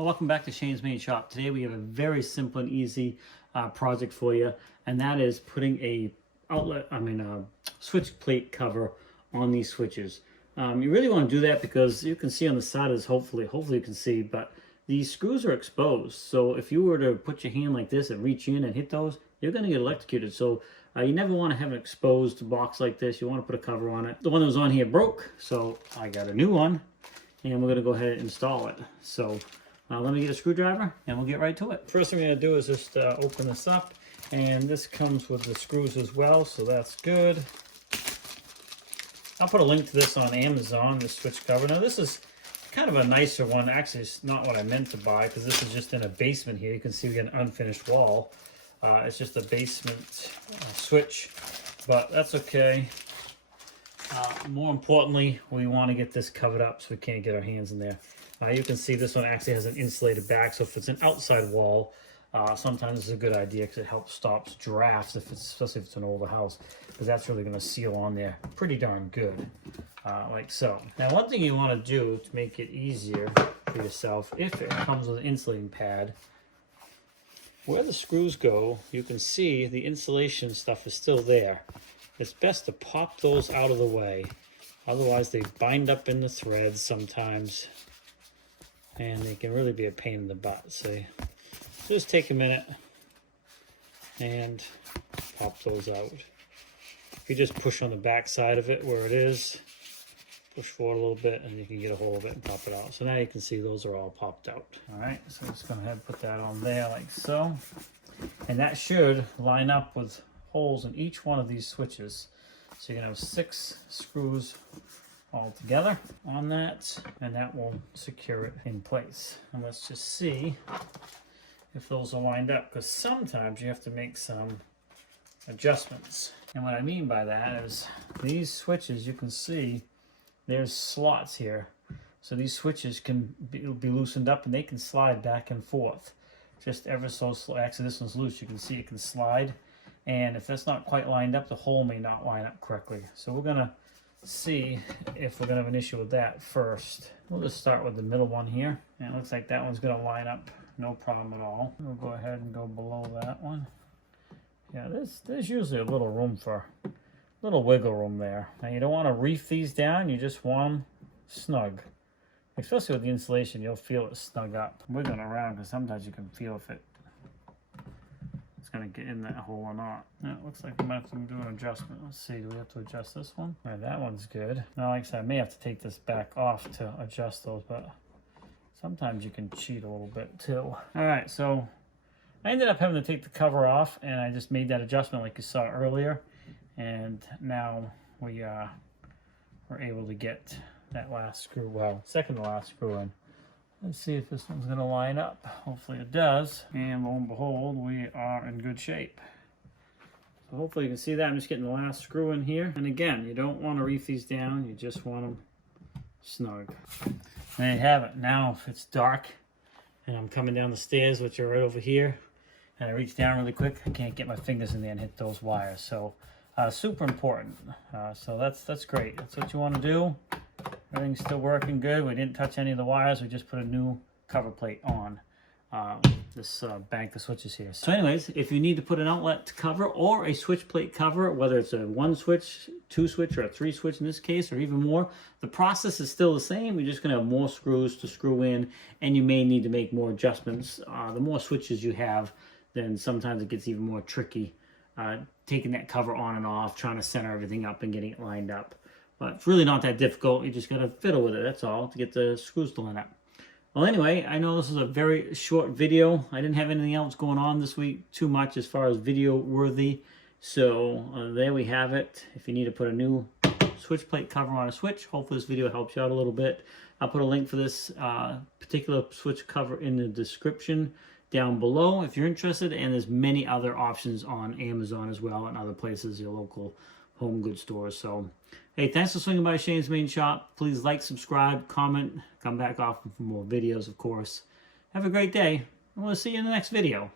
Well, welcome back to Shane's Main Shop. Today we have a very simple and easy project for you, and that is putting a switch plate cover on these switches. You really want to do that because you can see on the side is hopefully you can see, but these screws are exposed. So if you were to put your hand like this and reach in and hit those, you're going to get electrocuted. So you never want to have an exposed box like this. You want to put a cover on it. The one that was on here broke, so I got a new one, and we're going to go ahead and install it. So let me get a screwdriver and we'll get right to it. First thing we're going to do is just open this up, and this comes with the screws as well, so that's good. I'll put a link to this on Amazon, this switch cover. Now this is kind of a nicer one. Actually, it's not what I meant to buy because this is just in a basement here. You can see we got an unfinished wall. It's just a basement switch, but that's okay. More importantly, we want to get this covered up so we can't get our hands in there. You can see this one actually has an insulated back, so if it's an outside wall, sometimes it's a good idea because it helps stops drafts, especially if it's an older house, because that's really going to seal on there pretty darn good, like so. Now, one thing you want to do to make it easier for yourself, if it comes with an insulating pad, where the screws go, you can see the insulation stuff is still there. It's best to pop those out of the way. Otherwise, they bind up in the threads sometimes, and they can really be a pain in the butt. So just take a minute and pop those out. If you just push on the back side of it where it is, push forward a little bit, and you can get a hold of it and pop it out. So now you can see those are all popped out. All right, so I'm just going to go ahead and put that on there like so. And that should line up with holes in each one of these switches. So you're going to have 6 screws all together on that, and that will secure it in place. And let's just see if those are lined up, because sometimes you have to make some adjustments. And what I mean by that is these switches, you can see there's slots here. So these switches can be loosened up and they can slide back and forth. Just ever so slow. Actually, this one's loose. You can see it can slide. And if that's not quite lined up, the hole may not line up correctly. So we're going to see if we're going to have an issue with that first. We'll just start with the middle one here. And it looks like that one's going to line up no problem at all. We'll go ahead and go below that one. Yeah, there's usually a little room for little wiggle room there. Now you don't want to reef these down, you just want them snug. Especially with the insulation, you'll feel it snug up. Wiggling around because sometimes you can feel if it's going to get in that hole or not. Now it looks like we might have to do an adjustment. Let's see, do we have to adjust this one? All right, that one's good. Now like I said, I may have to take this back off to adjust those, but sometimes you can cheat a little bit too. All right, so I ended up having to take the cover off, and I just made that adjustment like you saw earlier. And now we are able to get that last screw, well, second to last screw in. Let's see if this one's going to line up. Hopefully it does. And lo and behold, we are in good shape. So hopefully you can see that. I'm just getting the last screw in here. And again, you don't want to reef these down. You just want them snug. There you have it. Now, if it's dark and I'm coming down the stairs, which are right over here, and I reach down really quick, I can't get my fingers in there and hit those wires. So super important. So that's great. That's what you want to do. Everything's still working good. We didn't touch any of the wires. We just put a new cover plate on this bank of switches here. So anyways, if you need to put an outlet cover or a switch plate cover, whether it's a 1 switch, 2 switch, or a 3 switch in this case, or even more, the process is still the same. You're just going to have more screws to screw in, and you may need to make more adjustments. The more switches you have, then sometimes it gets even more tricky. Taking that cover on and off, trying to center everything up and getting it lined up. But it's really not that difficult. You just got to fiddle with it, that's all, to get the screws to line up. Well, anyway, I know this is a very short video. I didn't have anything else going on this week too much as far as video worthy. So there we have it. If you need to put a new switch plate cover on a switch, hopefully this video helps you out a little bit. I'll put a link for this particular switch cover in the description down below if you're interested, and there's many other options on Amazon as well and other places, your local home goods stores. So hey, thanks for swinging by Shane's Main Shop. Please like, subscribe, comment, come back often for more videos, of course. Have a great day, and we'll see you in the next video.